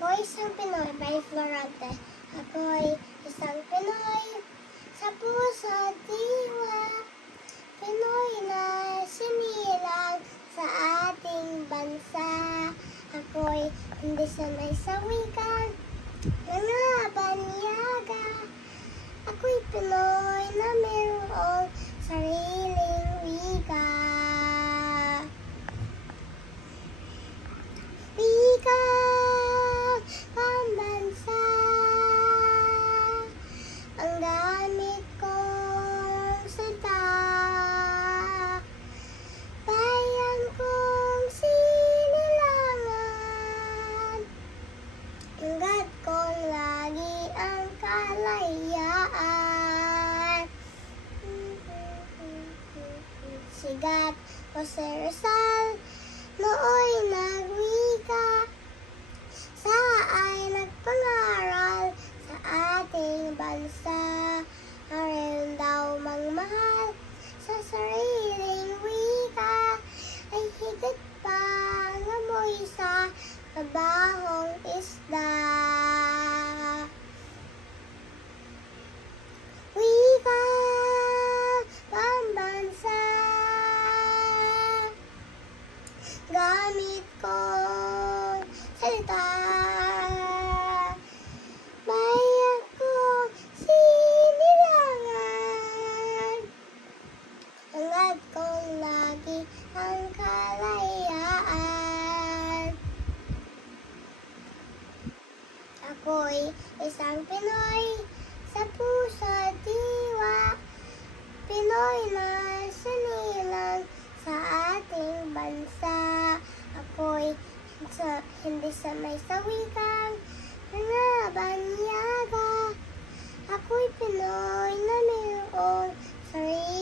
Ako'y isang Pinoy by Florante. Ako'y isang Pinoy sa puso at diwa. Pinoy na sinilang sa ating bansa. Ako'y hindi sanay sa wikang nangabanyaga. Ako'y Pinoy na mayroong sariling wika. Wika pambansa ang gamit kong salita. Bayan kong sinilangan, hanggat kong lagi ang kalayaan. Sigat Jose Rizal nooy nagwika, sa ay nagpangaral sa ating bansa. Aral daw magmahal sa sariling wika, ay higit pa ngamoy sa kabahong isda. Wika pambansa, gamit kong salita. Bayan kong sinilangan, hanggat kong lagi ang kalayaan. Ako'y isang Pinoy sa puso at diwa. Pinoy na sinilang sa ating bansa. Ako'y hindi sanay sa wikang nangabanyaga. Ako'y Pinoy na mayroong sarili.